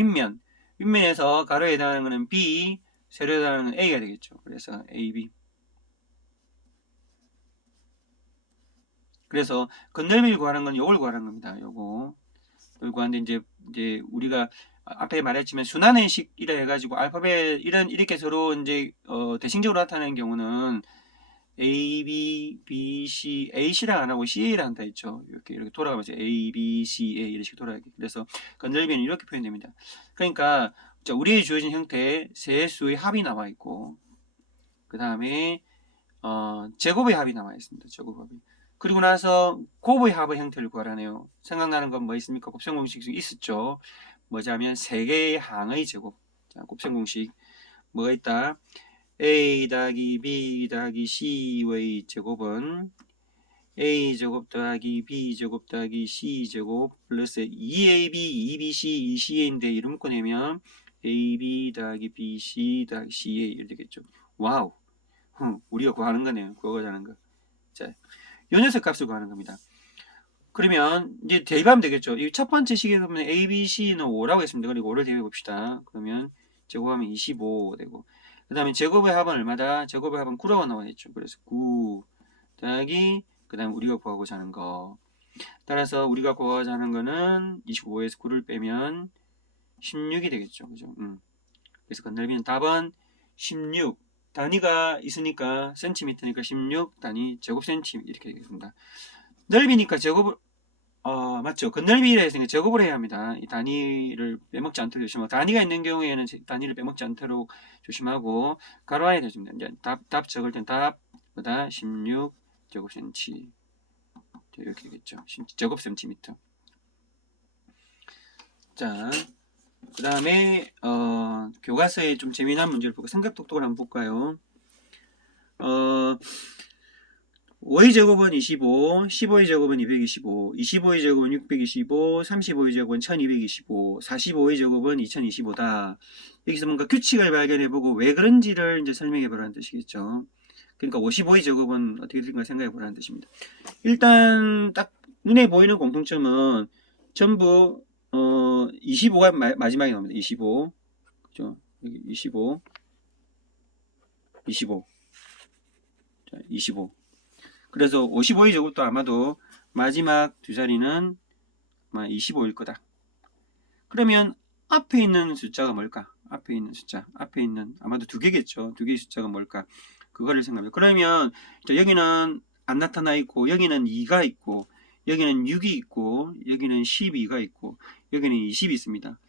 윗면에서 가로에 해당하는 거는 B, 세로에 해당하는 건 A가 되겠죠. 그래서 AB. 그래서 건널비를 구하는 건 요걸 구하는 겁니다. 요거. 이걸 구하는데 이제 우리가 앞에 말했지만 순환의식이라 해가지고 알파벳 이렇게 서로 이제 대칭적으로 나타나는 경우는 A, B, B, C, A씨랑 안 하고 CA를 한다 했죠. 이렇게 돌아가면서 A, B, C, A 이런 식으로 돌아가게. 그래서 건널비는 이렇게 표현됩니다. 그러니까 우리의 주어진 형태에 세 수의 합이 나와 있고, 그 다음에 제곱의 합이 나와 있습니다. 제곱 합이. 그리고 나서 곱의 합의 형태를 구하라네요. 생각나는 건 뭐 있습니까? 곱셈 공식 있었죠. 뭐냐면 세 개의 항의 제곱. 자, 곱셈 공식 뭐가 있다? A 더하기 B 더하기 C의 제곱은 A 제곱 더하기 B 제곱 더하기 C 제곱 플러스 2AB, 2BC, 2CA인데 이름 묶어내면 AB 더하기 BC 더하기 CA 이렇게 되겠죠. 와우. 우리가 구하는 거네요. 구하자는 거. 자, 요 녀석 값을 구하는 겁니다. 그러면 이제 대입하면 되겠죠. 이 첫 번째 식에 보면 A, B, C는 5라고 했습니다. 그리고 5를 대입해 봅시다. 그러면 제곱하면 25 되고, 그 다음에 제곱의 합은 얼마다? 제곱의 합은 9라고 나와 있죠. 그래서 9 더하기 그 다음 우리가 구하고자 하는 거. 따라서 우리가 구하고자 하는 거는 25에서 9를 빼면 16이 되겠죠. 그죠? 그래서 건널비는 답은 16. 단위가 있으니까 센티미터니까 16 단위 제곱 센티 이렇게 되겠습니다. 넓이니까 제곱을 맞죠. 건널비라 했으니까 제곱을 해야 합니다. 이 단위를 빼먹지 않도록 조심하고, 단위가 있는 경우에는 단위를 빼먹지 않도록 조심하고 가로 안에 넣어줍니다. 이제 답 적을 땐 답보다 16 제곱 센티 이렇게 되겠죠. 제곱 센티미터. 자, 그 다음에 교과서에 좀 재미난 문제를 보고 생각 독독을 한번 볼까요? 5의 제곱은 25, 15의 제곱은 225, 25의 제곱은 625, 35의 제곱은 1225, 45의 제곱은 2025다. 여기서 뭔가 규칙을 발견해보고 왜 그런지를 이제 설명해보라는 뜻이겠죠. 그러니까 55의 제곱은 어떻게 될까 생각해보라는 뜻입니다. 일단 딱 눈에 보이는 공통점은 전부 25가 마지막에 나옵니다. 25, 그죠? 여기 25, 25, 자, 25. 그래서 55의 제곱도 아마도 마지막 두 자리는 아마 25일 거다. 그러면 앞에 있는 숫자가 뭘까? 앞에 있는 숫자, 앞에 있는 아마도 두 개겠죠. 두 개의 숫자가 뭘까? 그거를 생각해요. 그러면 여기는 안 나타나 있고, 여기는 2가 있고, 여기는 6이 있고, 여기는 12가 있고, 여기는 20이 있습니다.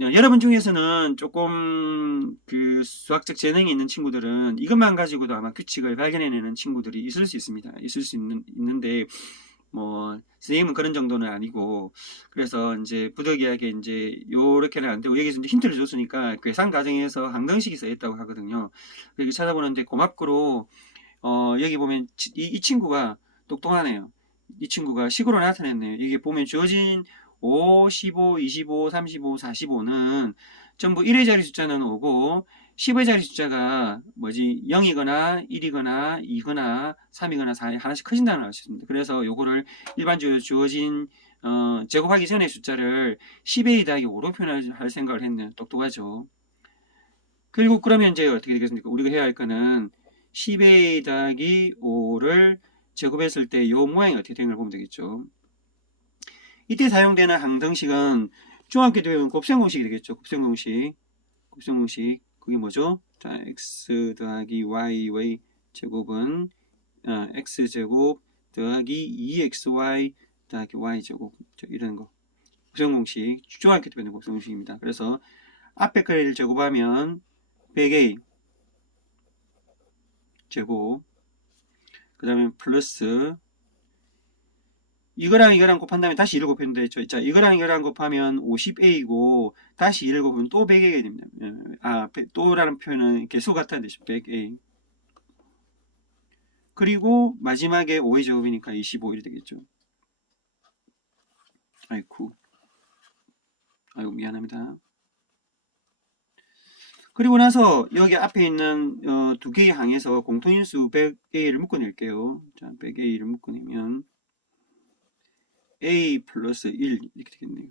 여러분 중에서는 조금 그 수학적 재능이 있는 친구들은 이것만 가지고도 아마 규칙을 발견해내는 친구들이 있을 수 있습니다. 있을 수 있는데 뭐 선생님은 그런 정도는 아니고, 그래서 이제 부득이하게 이제 요렇게는 안 되고 여기서 이제 힌트를 줬으니까 계산 과정에서 항등식이 써있다고 하거든요. 여기 찾아보는데 고맙고로 여기 보면 이 친구가 똑똑하네요. 이 친구가 식으로 나타냈네요. 이게 보면 주어진 5, 15, 25, 35, 45는 전부 1의 자리 숫자는 5고 10의 자리 숫자가 뭐지 0이거나 1이거나 2거나 3이거나 4 하나씩 커진다는 걸 알수 있습니다. 그래서 요거를 일반적으로 주어진 제곱하기 전의 숫자를 10a 더하기 5로 표현할 생각을 했네요. 똑똑하죠. 그리고 그러면 이제 어떻게 되겠습니까? 우리가 해야 할 거는 10a 더하기 5를 제곱했을 때 요 모양이 어떻게 되는 걸 보면 되겠죠. 이때 사용되는 항등식은 중학교 때 배운 곱셈 공식이 되겠죠. 곱셈 공식. 곱셈 공식. 그게 뭐죠? 자, x 더하기 y의 제곱은 x제곱 더하기 2xy 더하기 y제곱. 이런 거. 곱셈 공식. 중학교 때 배운 곱셈 공식입니다. 그래서 앞에 거를 제곱하면 100a 제곱, 그 다음에 플러스 이거랑 곱한 다음에 다시 1을 곱했는데 했죠. 자, 이거랑 곱하면 50a고 다시 1을 곱하면 또 100a가 됩니다. 또라는 표현은 개수 같다는 뜻이죠. 100a. 그리고 마지막에 5의 제곱이니까 25이 되겠죠. 아이고 미안합니다. 그리고 나서 여기 앞에 있는 두 개의 항에서 공통인수 100a를 묶어낼게요. 자, 100a를 묶어내면 a 플러스 1 이렇게 되겠네요.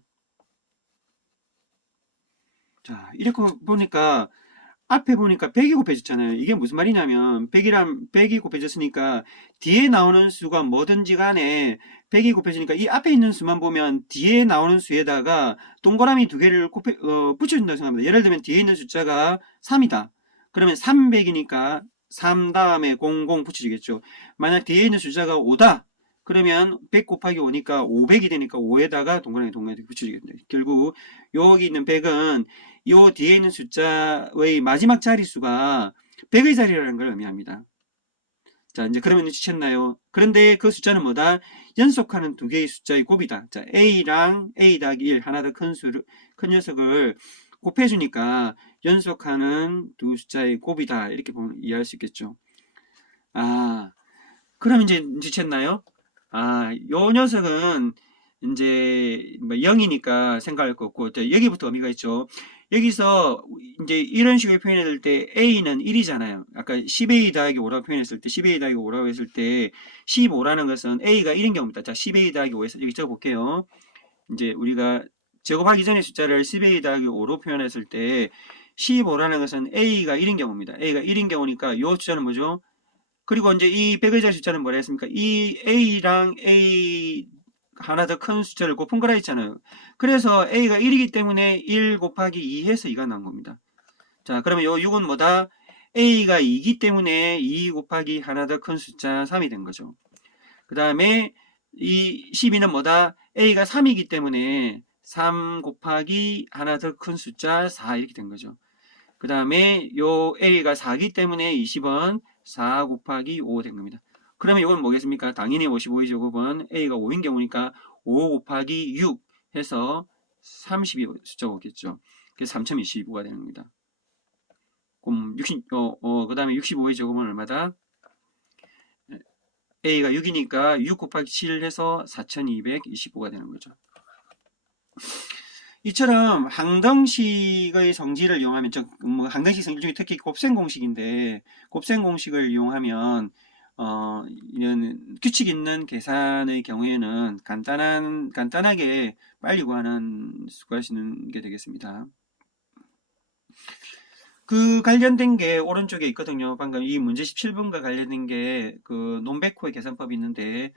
자, 이렇게 보니까 앞에 보니까 100이 곱해졌잖아요. 이게 무슨 말이냐면 100이 곱해졌으니까 뒤에 나오는 수가 뭐든지 간에 100이 곱해지니까 이 앞에 있는 수만 보면 뒤에 나오는 수에다가 동그라미 두 개를 붙여준다고 생각합니다. 예를 들면 뒤에 있는 숫자가 3이다. 그러면 300이니까 3 다음에 00 붙여주겠죠. 만약 뒤에 있는 숫자가 5다. 그러면 100 곱하기 5니까 500이 되니까 5에다가 동그라미 붙여주겠네요. 결국 여기 있는 100은 요 뒤에 있는 숫자의 마지막 자릿수가 100의 자리라는 걸 의미합니다. 자, 이제 그러면 눈치챘나요? 그런데 그 숫자는 뭐다? 연속하는 두 개의 숫자의 곱이다. 자, A랑 A 더하기 1, 하나 더 큰 녀석을 곱해주니까 연속하는 두 숫자의 곱이다. 이렇게 보면 이해할 수 있겠죠. 아, 그럼 이제 눈치챘나요? 아, 요 녀석은 이제 0이니까 생각할 거 없고, 여기부터 의미가 있죠. 여기서 이제 이런 식으로 표현할 때 A는 1이잖아요. 아까 10A 더하기 5라고 표현했을 때, 10A 더하기 5라고 했을 때 15라는 것은 A가 1인 경우입니다. 자, 10A 더하기 5에서 여기 적어볼게요. 이제 우리가 제곱하기 전에 숫자를 10A 더하기 5로 표현했을 때 15라는 것은 A가 1인 경우입니다. A가 1인 경우니까 이 숫자는 뭐죠? 그리고 이제 이 100의자 숫자는 뭐라 했습니까? 이 A랑 A 하나 더 큰 숫자를 곱한 거라 했잖아요. 그래서 A가 1이기 때문에 1 곱하기 2 해서 2가 나온 겁니다. 자, 그러면 요 6은 뭐다? A가 2이기 때문에 2 곱하기 하나 더 큰 숫자 3이 된 거죠. 그 다음에 이 12는 뭐다? A가 3이기 때문에 3 곱하기 하나 더 큰 숫자 4 이렇게 된 거죠. 그 다음에 요 A가 4기 때문에 20은 4 곱하기 5 된 겁니다. 그러면 이건 뭐겠습니까? 당연히 55의 제곱은 A가 5인 경우니까 5 곱하기 6 해서 30이 숫자가 오겠죠. 그래서 3025가 되는 겁니다. 그럼 그 다음에 65의 제곱은 얼마다? A가 6이니까 6 곱하기 7 해서 4225가 되는 거죠. 이처럼 항등식의 성질을 이용하면, 항등식 성질 중에 특히 곱셈 공식인데, 곱셈 공식을 이용하면, 이런 규칙 있는 계산의 경우에는 간단하게 빨리 구하는 수가 있는 게 되겠습니다. 그 관련된 게 오른쪽에 있거든요. 방금 이 문제 17번과 관련된 게 그 논베코의 계산법이 있는데,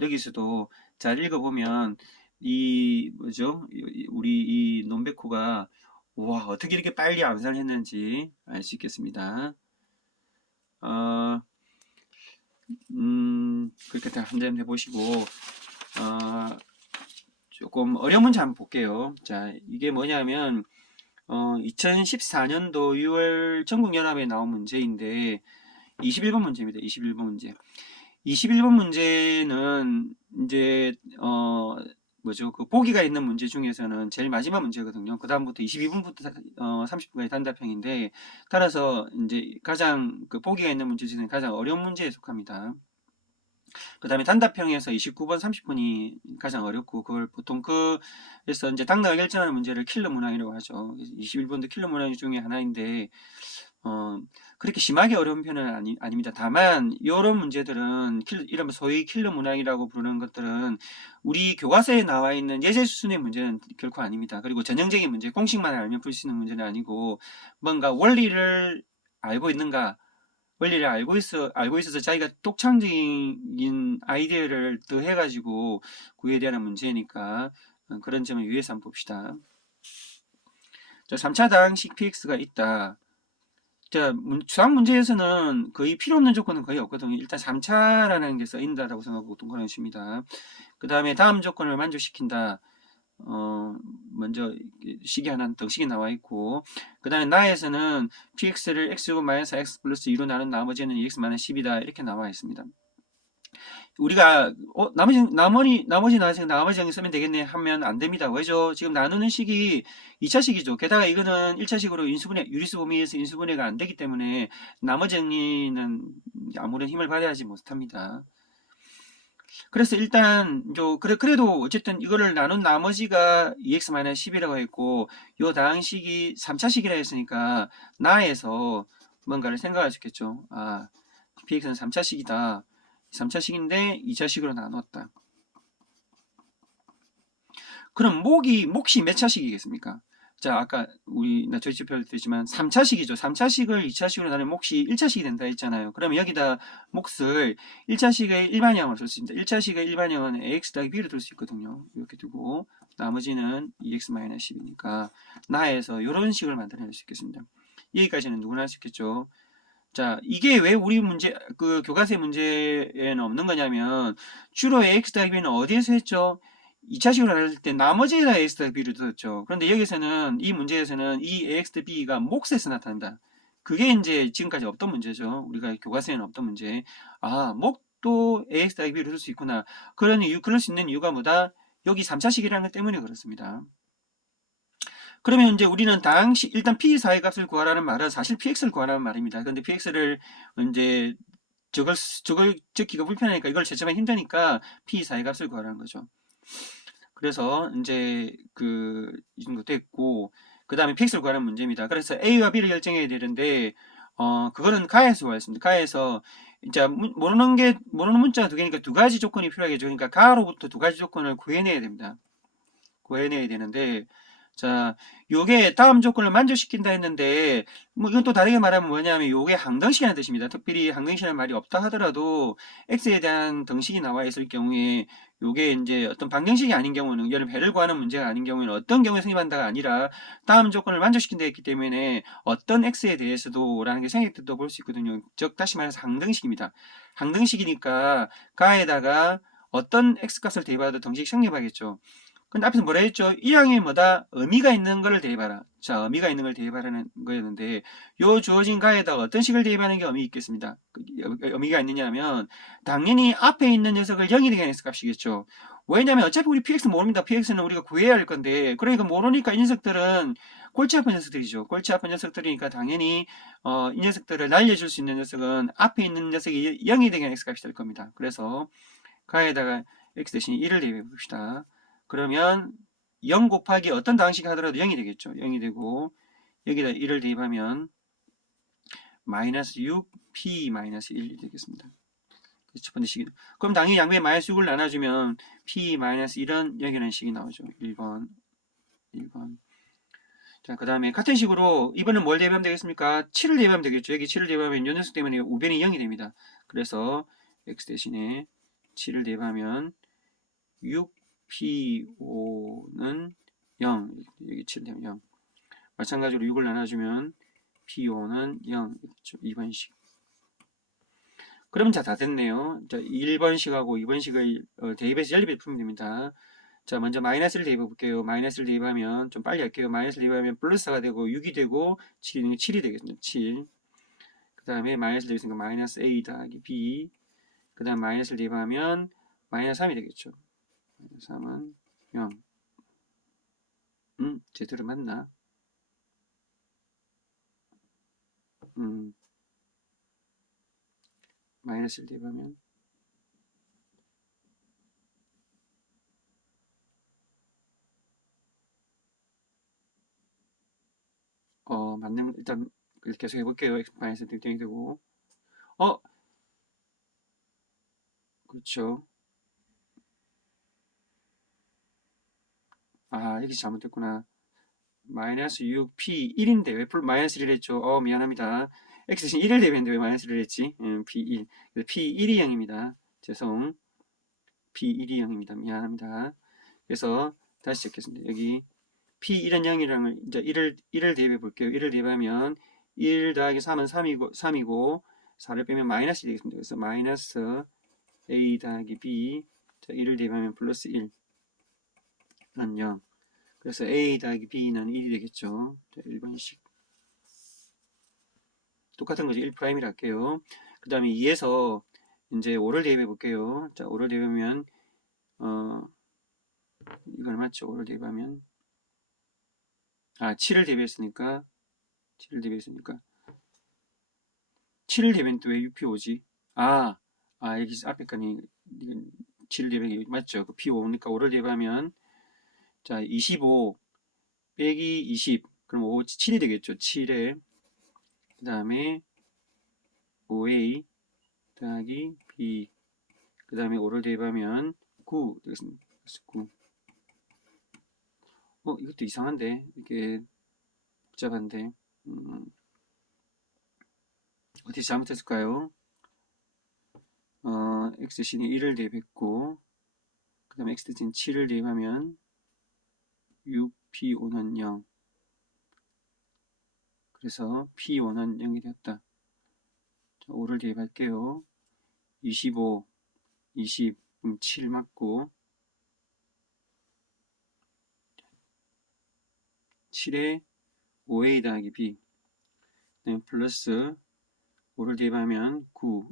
여기서도 잘 읽어보면 이 뭐죠? 우리 이 논베코가 와 어떻게 이렇게 빨리 암산을 했는지 알 수 있겠습니다. 그렇게 다 한점 해보시고 조금 어려운 문제 한번 볼게요. 자, 이게 뭐냐면 2014년도 6월 전국연합에 나온 문제인데 21번 문제입니다. 21번 문제. 21번 문제는 이제 뭐죠? 그 보기가 있는 문제 중에서는 제일 마지막 문제거든요. 그 다음부터 22분부터 30분까지 단답형인데 따라서 이제 가장 그 보기가 있는 문제 중에는 가장 어려운 문제에 속합니다. 그 다음에 단답형에서 29번, 30분이 가장 어렵고 그걸 보통 그래서 이제 당락을 결정하는 문제를 킬러 문항이라고 하죠. 21번도 킬러 문항 중에 하나인데 그렇게 심하게 어려운 편은 아닙니다. 다만 이런 문제들은 이런 소위 킬러 문항이라고 부르는 것들은 우리 교과서에 나와 있는 예제 수준의 문제는 결코 아닙니다. 그리고 전형적인 문제, 공식만 알면 풀 수 있는 문제는 아니고 뭔가 원리를 알고 있는가, 원리를 알고 있어서 자기가 독창적인 아이디어를 더해가지고 구해야 되는 문제니까 그런 점을 유의해서 한번 봅시다. 자, 3차 다항식 px가 있다. 자, 수학 문제에서는 거의 필요 없는 조건은 거의 없거든요. 일단 3차라는 게 써있다라고 생각하고 동그라미 칩니다. 그 다음에 다음 조건을 만족시킨다. 먼저 식이 하나 덩식이 나와 있고, 그 다음에 나에서는 px를 x제곱 마이너스 x 플러스 2로 나눈 나머지는 2x 마이너스 10이다. 이렇게 나와 있습니다. 우리가 나머지 정리 쓰면 되겠네 하면 안 됩니다. 왜죠? 지금 나누는 식이 2차식이죠. 게다가 이거는 1차식으로 유리수 범위에서 인수분해가 안 되기 때문에 나머지 정리는 아무런 힘을 발휘하지 못합니다. 그래서 일단 그래도 어쨌든 이거를 나눈 나머지가 2x-10이라고 했고 요 다항식이 3차식이라 했으니까 나에서 뭔가를 생각할 수 있겠죠. 아, px는 3차식이다. 3차식인데 2차식으로 나눴다. 그럼 몫이 몇 차식이겠습니까? 자, 아까 나 조치표를 했지만 3차식이죠. 3차식을 2차식으로 나누면 몫이 1차식이 된다 했잖아요. 그러면 여기다 몫을 1차식의 일반형으로 쓸 수 있습니다. 1차식의 일반형은 ax 더하기 b로 둘 수 있거든요. 이렇게 두고 나머지는 2x-10이니까 나에서 이런 식을 만들어낼 수 있겠습니다. 여기까지는 누구나 할 수 있겠죠. 자, 이게 왜 우리 문제, 그 교과세 문제에는 없는 거냐면 주로 ax 더하기 b는 어디에서 했죠? 2차식으로 나눌 때 나머지에다 ax 더하기 b를 넣었죠. 그런데 여기서는 이 문제에서는 이 ax 더하기 b가 몫에서 나타난다. 그게 이제 지금까지 없던 문제죠. 우리가 교과서에는 없던 문제. 아, 몫도 ax 더하기 b를 넣을 수 있구나. 그럴 수 있는 이유가 뭐다? 여기 3차식이라는 것 때문에 그렇습니다. 그러면 이제 우리는 당시 일단 p4의 값을 구하라는 말은 사실 px를 구하라는 말입니다. 근데 px를 이제 저걸 적기가 불편하니까 이걸 채점하기 힘드니까 p4의 값을 구하라는 거죠. 그래서 이제 이 정도 됐고 그 다음에 px를 구하는 문제입니다. 그래서 a와 b를 결정해야 되는데 그거는 가에서 구하였습니다. 가에서 이제 모르는 문자가 두 개니까 두 가지 조건이 필요하겠죠. 그러니까 가로부터 두 가지 조건을 구해내야 됩니다. 구해내야 되는데 자, 요게 다음 조건을 만족시킨다 했는데, 뭐, 이건 또 다르게 말하면 뭐냐면, 요게 항등식이라는 뜻입니다. 특별히 항등식이라는 말이 없다 하더라도, x에 대한 등식이 나와 있을 경우에, 요게 이제 어떤 방정식이 아닌 경우는, 예를 들면 배를 구하는 문제가 아닌 경우에는 어떤 경우에 성립한다가 아니라, 다음 조건을 만족시킨다 했기 때문에, 어떤 x에 대해서도, 라는 게 생략됐다고 볼 수 있거든요. 즉, 다시 말해서 항등식입니다. 항등식이니까, 가에다가 어떤 x 값을 대입하도 등식 성립하겠죠. 근데 앞에서 뭐라 했죠? 이 항이 뭐다? 의미가 있는 걸 대입하라. 자, 의미가 있는 걸 대입하라는 거였는데, 요 주어진 가에다가 어떤 식을 대입하는 게 의미 있겠습니다. 의미가 있느냐면, 당연히 앞에 있는 녀석을 0이 되게 하는 값이겠죠. 왜냐면 어차피 우리 px 모릅니다. px는 우리가 구해야 할 건데, 그러니까 모르니까 이 녀석들은 골치 아픈 녀석들이죠. 골치 아픈 녀석들이니까 당연히, 이 녀석들을 날려줄 수 있는 녀석은 앞에 있는 녀석이 0이 되게 하는 x값이 될 겁니다. 그래서 가에다가 x 대신 1을 대입해 봅시다. 그러면 0 곱하기 어떤 방식 하더라도 0이 되겠죠. 0이 되고 여기다 1을 대입하면 마이너스 6p 마이너스 1이 되겠습니다. 첫 번째 식이. 그럼 당연히 양변에 마이너스 6을 나눠주면 p 마이너스 1은 여기라는 식이 나오죠. 1번. 자, 그 다음에 같은 식으로 이번엔 뭘 대입하면 되겠습니까? 7을 대입하면 되겠죠. 여기 7을 대입하면 요 녀석 때문에 우변이 0이 됩니다. 그래서 x 대신에 7을 대입하면 6P5는 0, 여기 7 되면 0. 마찬가지로 6을 나눠주면 P5는 0, 2번식. 그러면 자, 다 됐네요. 자, 1번식하고 2번식을 대입해서 연립해 풀면 됩니다. 자, 먼저 마이너스를 대입해 볼게요. 마이너스를 대입하면, 좀 빨리 할게요. 마이너스를 대입하면 플러스가 되고, 6이 되고, 7이 되겠습니다. 7. 그 다음에 마이너스를 대입했으니까 마이너스 A 더하기 B. 그 다음 마이너스를 대입하면 마이너스 3이 되겠죠. 3은 0. 제대로 맞나? 마이너스를 대입하면 맞는 일단 계속 해볼게요. x 마이너스 딜등이 되고 그렇죠. 여기 잘못됐구나. 마이너스 6p 1인데 왜 마이너스 1을 했죠? 미안합니다. x 대신 1을 대입했는데 왜 마이너스 1을 했지? p1 p1이 0입니다. 죄송. p1이 0입니다. 미안합니다. 그래서 다시 시작했습니다. 여기 p1은 0이라는 이제 1을 대입해 볼게요. 1을 대입하면 1 더하기 3은 3이고 4를 빼면 마이너스 되겠습니다. 그래서 마이너스 a 더하기 b. 자, 1을 대입하면 플러스 1은 0. 그래서 a 더하기 b는 1이 되겠죠. 자, 1번식. 똑같은 거죠. 1'이라 할게요. 그 다음에 2에서 이제 5를 대입해 볼게요. 자, 5를 대입하면 이걸 맞죠? 5를 대입하면 7을 대입했으니까 7을 대입했는데 왜 6p 오지? 여기 앞에 거니 7을 대입하기 맞죠? 그 p 5니까 5를 대입하면 자, 25 빼기 20 그럼 5, 7이 되겠죠. 7에 그 다음에 5a 더하기 b 그 다음에 5를 대입하면 9 되겠습니다. 9 이것도 이상한데 이게 복잡한데 어떻게 잘못했을까요? x신이 1을 대입했고 그 다음에 x신 7을 대입하면 up5는 0 그래서 p1은 0이 되었다. 자, 5를 대입할게요. 25, 20, 7 맞고 7에 5a 더하기 b 플러스 5를 대입하면 9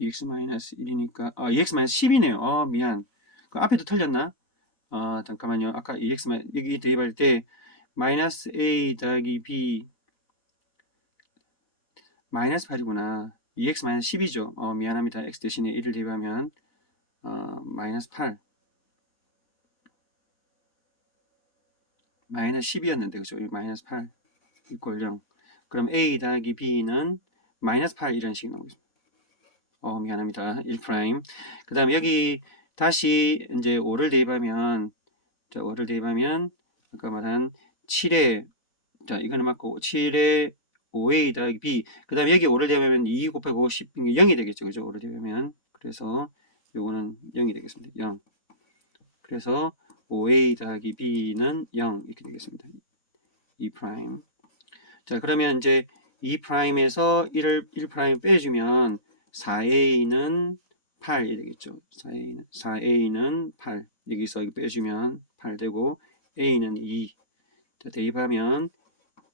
2x-1이니까 2x-10이네요. 미안. 그 앞에도 틀렸나? 잠깐만요. 아까 2x 여기 대입할 때 마이너스 a 더하기 b 마이너스 8이구나. 2x-10이죠. 미안합니다. x 대신에 1을 대입하면 마이너스 8 마이너스 10이었는데 그죠? 마이너스 8 이꼴 0 그럼 a 더하기 b는 마이너스 8 이런 식이 나오겠습니다. 미안합니다. 1 프라임. 그 다음에 여기 다시 이제 5를 대입하면 자 5를 대입하면 아까 말한 7에 자 이거는 맞고 7에 5a 더하기 b 그 다음에 여기 5를 대입하면 2 곱하기 5 10 0이 되겠죠. 그죠? 5를 대입하면 그래서 요거는 0이 되겠습니다. 0 그래서 5a 더하기 b는 0 이렇게 되겠습니다. 2 프라임. 자 그러면 이제 2 프라임에서 1 프라임 빼주면 4a는 8이 되겠죠. 4a는 8 여기서 이거 빼주면 8 되고 a는 2 자, 대입하면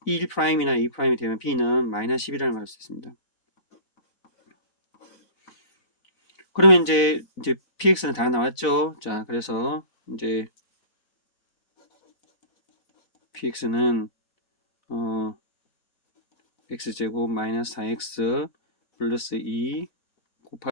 1 프라임이나 2 프라임이 되면 b는 마이너스 10이라는 걸 할 수 있습니다. 그러면 이제 px는 다 나왔죠. 자 그래서 이제 px는 x제곱 마이너스 4x 플러스 2